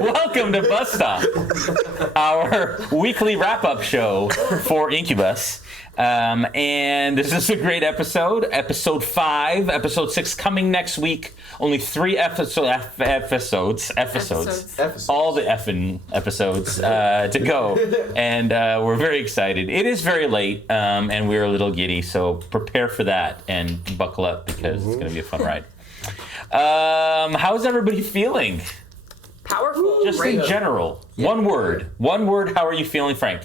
Welcome to Bus Stop, our weekly wrap-up show for Incubus. And this is a great episode, episode 5, episode 6 coming next week. Only 3 episodes, all the effing episodes to go. And we're very excited. It is very late, and we're a little giddy, so prepare for that and buckle up because it's going to be a fun ride. How's everybody feeling? Powerful. Just in general. Yeah. One word. How are you feeling, Frank?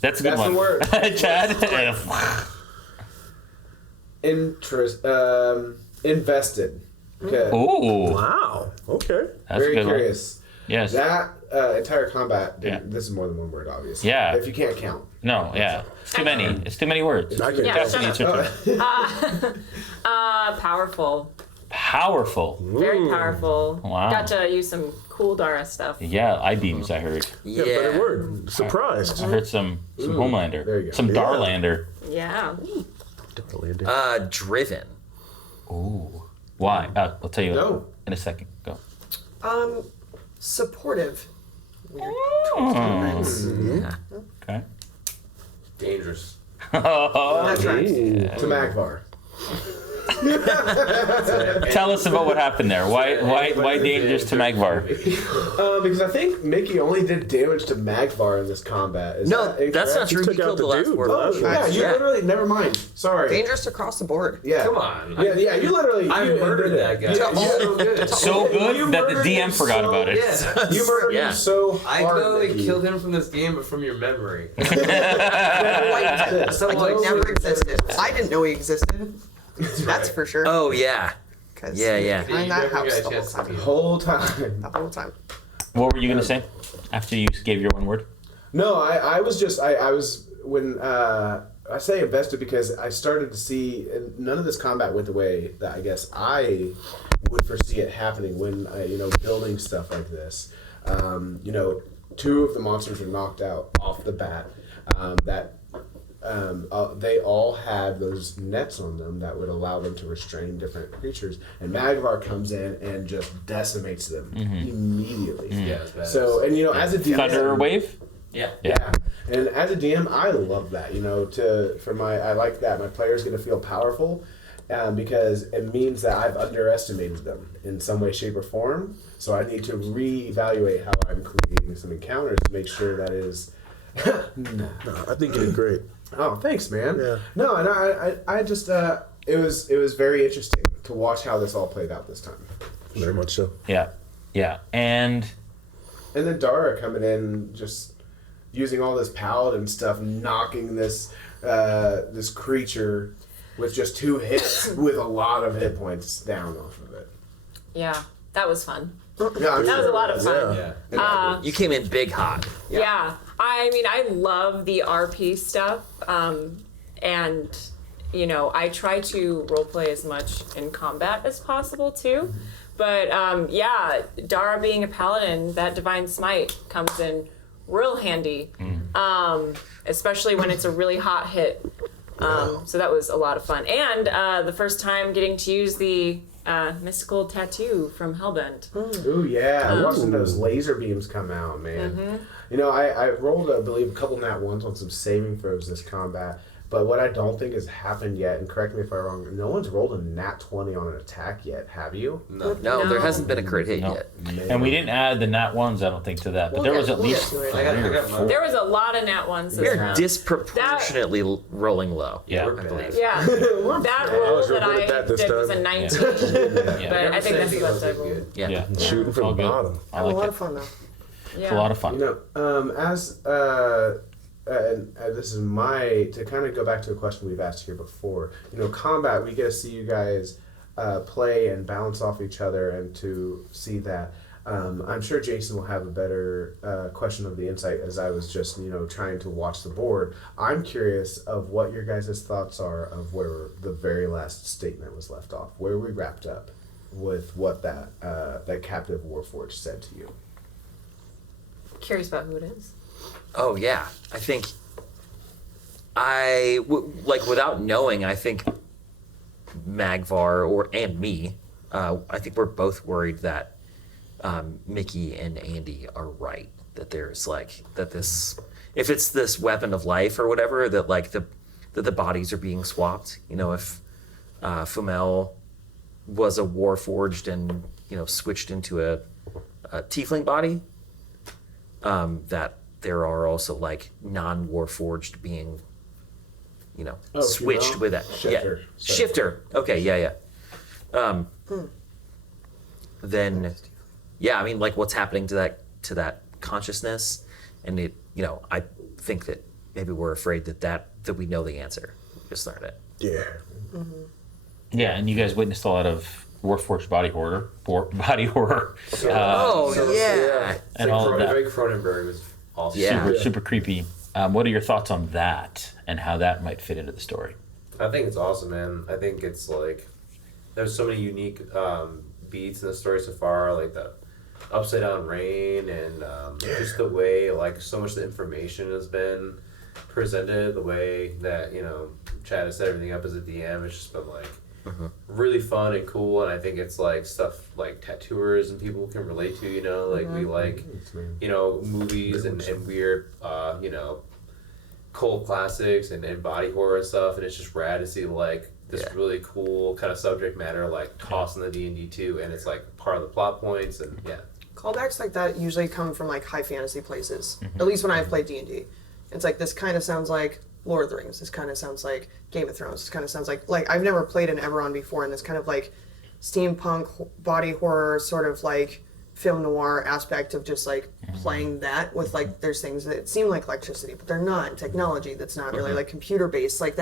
That's a good one. That's the word. Chad? Invested. Okay. Ooh. Wow. Okay. That's Very a good curious. One. Yes. That entire combat, this is more than one word, obviously. Yeah. If you can't count. No, yeah. It's too many. It's too many words. Powerful. Powerful. Very powerful. Wow. Got to use some cool Dara stuff. Yeah, I-beams, I heard. Yeah, better word. Surprised. I heard some Homelander. There you go. Some Darlander. Yeah. Darlander. Driven. Ooh. Why? I'll tell you in a second. Go. Supportive. Yeah. Okay. Dangerous. That's right. To Magvar. Tell us about what happened there. Why dangerous to Magvar? Because I think Mickey only did damage to Magvar in this combat. Is No, that that's not true. He took out killed the the last dude. word. Oh, yeah, you literally, never mind. Sorry. Dangerous across the board. Yeah. Come on. Yeah, you literally. I murdered that guy. So good. So good that the DM forgot about it. Yeah. You murdered him so I hard. totally Mickey. killed him from this game, but from your memory. So like never existed. I didn't know he existed. That's for sure. Oh, yeah. Yeah. Behind that house the whole time. The whole time. What were you going to say after you gave your one word? No, I was just, I was, when, I say invested because I started to see, and none of this combat went the way that I guess I would foresee it happening when, building stuff like this. 2 of the monsters were knocked out off the bat. They all had those nets on them that would allow them to restrain different creatures. And Magvar comes in and just decimates them immediately. Yeah, it's bad. So, and as a DM... Thunder wave? Yeah. And as a DM, I love that, I like that. My player's going to feel powerful because it means that I've underestimated them in some way, shape, or form. So I need to reevaluate how I'm creating some encounters to make sure that is... No, I think you did great. Oh, thanks, man. Yeah. No, and I just it was very interesting to watch how this all played out this time. Very much so. Yeah, and then Dara coming in, just using all this paladin stuff, knocking this this creature with just 2 hits with a lot of hit points down off of it. Yeah. That was fun. Yeah, That was a lot of fun. Yeah. You came in big hot. Yeah. I mean, I love the RP stuff. And, I try to roleplay as much in combat as possible, too. But, Dara being a paladin, that Divine Smite comes in real handy. Especially when it's a really hot hit. So that was a lot of fun. And the first time getting to use the mystical tattoo from Hellbent. Ooh, yeah. Watching those laser beams come out, man. I rolled, I believe, a couple nat ones on some saving throws this combat. But what I don't think has happened yet, and correct me if I'm wrong, no one's rolled a nat 20 on an attack yet, have you? No, there hasn't been a crit hit yet. Man. and we didn't add the nat ones, I don't think, to that. But there was at least 3 or 4. There was a lot of nat ones this You're round. disproportionately rolling low. Yeah. I believe. Yeah. That roll was real that good I at that this did was a time. 19. Yeah. But I think that's the best I've rolled. Yeah. Shooting from All the good. bottom. I Had a like lot it. of fun though. It's a lot of fun. And this is to kind of go back to a question we've asked here before. Combat, we get to see you guys play and bounce off each other, and to see that. I'm sure Jason will have a better question of the insight as I was just, trying to watch the board. I'm curious of what your guys' thoughts are of where the very last statement was left off, where we wrapped up with what that captive Warforged said to you. Curious about who it is. Oh, yeah. I think without knowing, I think Magvar and me, I think we're both worried that Mickey and Andy are right. That there's like that this, if it's this weapon of life or whatever, that like that the bodies are being swapped. You know, if Fumel was a Warforged and switched into a Tiefling body, that there are also like non-Warforged being, switched Fumel? with that. Shifter. Yeah, shifter. Okay, yeah. Then, yeah, I mean, like what's happening to that consciousness, and it, I think that maybe we're afraid that we know the answer. We just learned it. Yeah. Yeah, and you guys witnessed a lot of Warforged body horror. Yeah. And all of that. Greg Cronenberg was awesome. Yeah. Super creepy. What are your thoughts on that and how that might fit into the story? I think it's awesome, man. I think it's like there's so many unique beats in the story so far, like the upside down rain and just the way like so much of the information has been presented, the way that Chad has set everything up as a DM. It's just been like really fun and cool, and I think it's like stuff like tattooers and people can relate to. Like we like movies and weird cult classics and body horror and stuff, and it's just rad to see like this really cool kind of subject matter like tossed in the D&D too, and it's like part of the plot points, and Callbacks like that usually come from like high fantasy places. At least when I've played D&D, it's like this kind of sounds like Lord of the Rings. This kind of sounds like Game of Thrones. This kind of sounds like I've never played an Eberron before, and this kind of like steampunk body horror sort of like film noir aspect of just like playing that with like there's things that seem like electricity, but they're not. Technology that's not really like computer based. Like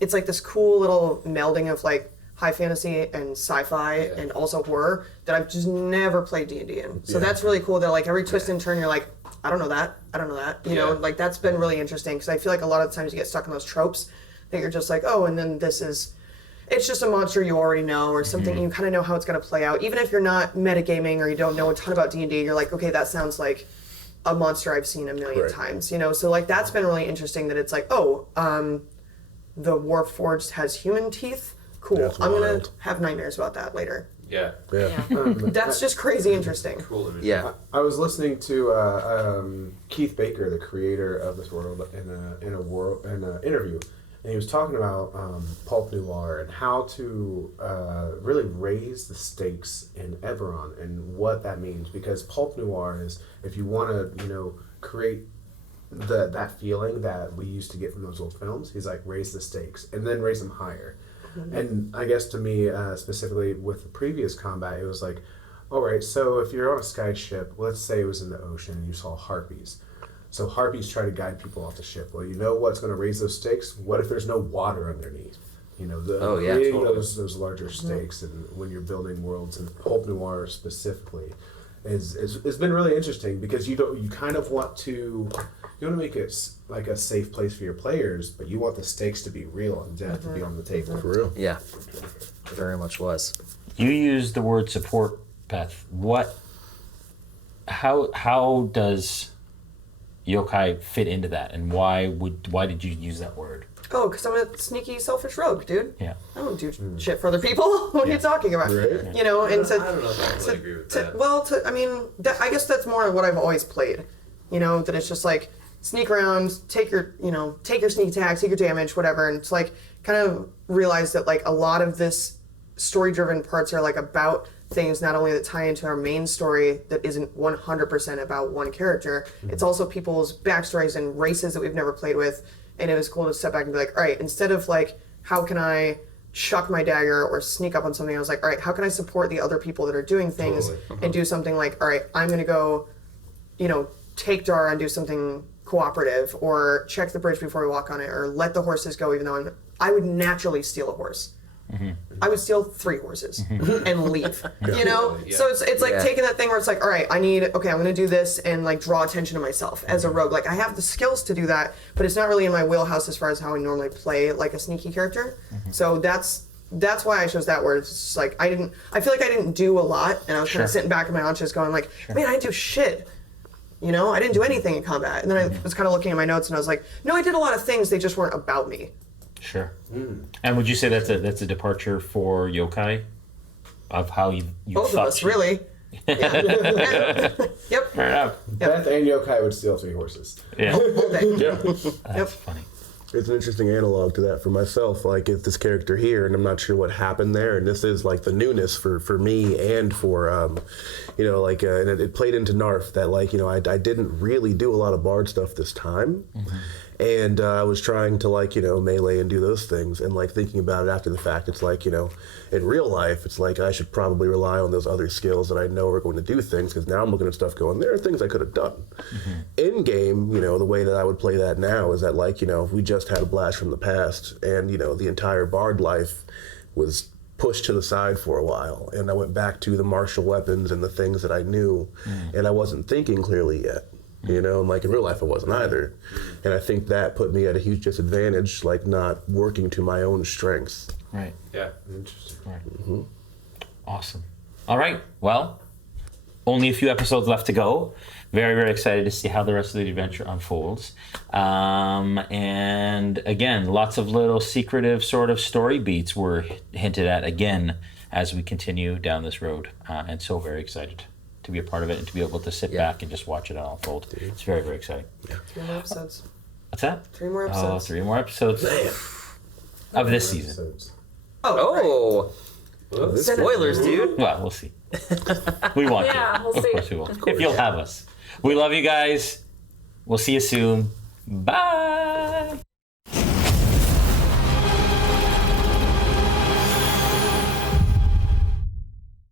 it's like this cool little melding of like high fantasy and sci-fi and also horror that I've just never played D&D in. So that's really cool that like every twist and turn you're like, I don't know that. You know, like that's been really interesting because I feel like a lot of the times you get stuck in those tropes that you're just like, oh, and then it's just a monster you already know or something you kind of know how it's going to play out. Even if you're not metagaming or you don't know a ton about D&D, you're like, okay, that sounds like a monster I've seen a million times, So like that's been really interesting that it's like, oh, the Warforged has human teeth. Cool. That's I'm going wild. to have nightmares about that later. yeah. That's just crazy interesting. Cool image. Yeah. I was listening to Keith Baker, the creator of this world, in an interview, and he was talking about pulp noir and how to really raise the stakes in Eberron and what that means. Because pulp noir is, if you want to create that feeling that we used to get from those old films, he's like, raise the stakes and then raise them higher. And I guess to me, specifically with the previous combat, it was like, all right, so if you're on a sky ship, let's say it was in the ocean and you saw harpies. So harpies try to guide people off the ship. Well, you know what's going to raise those stakes? What if there's no water underneath? Creating those larger stakes, and when you're building worlds, and pulp noir specifically, has been really interesting because you kind of want to make it like a safe place for your players, but you want the stakes to be real and death to be on the table. For real. Yeah. Very much was. You used the word support, Beth. How does Yokai fit into that, and why did you use that word? Oh, because I'm a sneaky, selfish rogue, dude. Yeah. I don't do shit for other people. What are you talking about? Right. And I don't know if I really agree with that. I guess that's more what I've always played. That it's just like sneak around, take your sneak attack, take your damage, whatever, and it's like kind of realize that like a lot of this story-driven parts are like about things not only that tie into our main story that isn't 100% about one character, it's also people's backstories and races that we've never played with. And it was cool to step back and be like, all right, instead of like, how can I chuck my dagger or sneak up on something, I was like, all right, how can I support the other people that are doing things and do something like, all right, I'm going to go, take Dara and do something cooperative, or check the bridge before we walk on it, or let the horses go even though I would naturally steal a horse. I would steal 3 horses and leave, So it's like taking that thing where it's like, all right, I'm going to do this and like draw attention to myself as a rogue. Like I have the skills to do that, but it's not really in my wheelhouse as far as how I normally play like a sneaky character. So that's why I chose that word. It's just like I feel like I didn't do a lot, and I was kind of sitting back in my haunches going like, man, I didn't do shit. I didn't do anything in combat. And then I was kind of looking at my notes and I was like, no, I did a lot of things. They just weren't about me. Sure. And would you say that's a departure for Yokai? Of how you Both of thought us, you- really. Yeah. Yep. Fair enough. Beth and Yokai would steal 3 horses. Yeah. All day. Yeah. That's funny. It's an interesting analog to that for myself. Like, it's this character here, and I'm not sure what happened there. And this is like the newness for me and for, you know, like, and it played into Knarf that, like, you know, I didn't really do a lot of bard stuff this time. And I was trying to, like, you know, melee and do those things. And, like, thinking about it after the fact, it's like, you know, in real life, it's like I should probably rely on those other skills that I know are going to do things, because now I'm looking at stuff going, there are things I could have done. In game, you know, the way that I would play that now is that, like, you know, we just had a blast from the past, and, you know, the entire bard life was pushed to the side for a while. And I went back to the martial weapons and the things that I knew, and I wasn't thinking clearly yet. You know, and like in real life I wasn't either. And I think that put me at a huge disadvantage, like not working to my own strengths. Right. Yeah, interesting. Right. Awesome. All right. Well, only a few episodes left to go. Very, very excited to see how the rest of the adventure unfolds. And again, lots of little secretive sort of story beats were hinted at again as we continue down this road. And so very excited to be a part of it and to be able to sit back and just watch it all unfold. It's very, very exciting. 3 more episodes. What's that? 3 more Oh, episodes. 3 more episodes of this season. Episodes. Oh, spoilers, dude. Well, we'll see. We want to. Yeah, we'll Of see. course we will. If you'll have us. We love you guys. We'll see you soon. Bye.